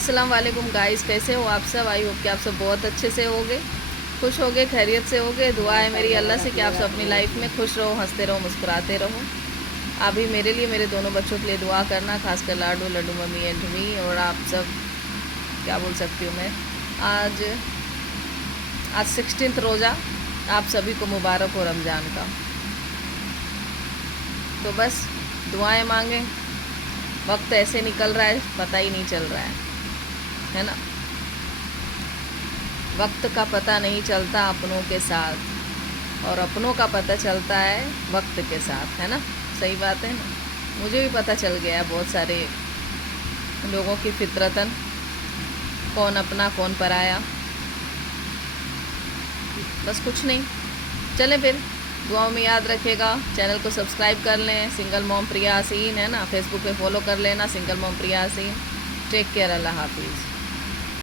अस्सलाम वालेकुम गाइस, कैसे हो आप सब। आई होप कि आप सब बहुत अच्छे से होगे, खुश होगे, खैरियत से होगे। दुआ है मेरी अल्लाह से कि आप सब अपनी लाइफ में खुश रहो, हंसते रहो, मुस्कुराते रहो। अभी मेरे लिए, मेरे दोनों बच्चों के लिए दुआ करना, खासकर लाडू लड्डू मम्मी एंड मी। और आप सब क्या बोल सकती हूँ मैं, आज आज 16th रोज़ा आप सभी को मुबारक हो रमज़ान का। तो बस दुआएं मांगें। वक्त ऐसे निकल रहा है, पता ही नहीं चल रहा है ना। वक्त का पता नहीं चलता अपनों के साथ, और अपनों का पता चलता है वक्त के साथ, है ना। सही बात है ना। मुझे भी पता चल गया बहुत सारे लोगों की फितरतन, कौन अपना कौन पराया। बस कुछ नहीं, चलें फिर, दुआओं में याद रखेगा। चैनल को सब्सक्राइब कर लें, सिंगल मॉम प्रिया हसीन, है ना। फेसबुक पे फॉलो कर लेना, सिंगल मॉम प्रिया हसीन। टेक केयर, अल्लाह हाफिज़।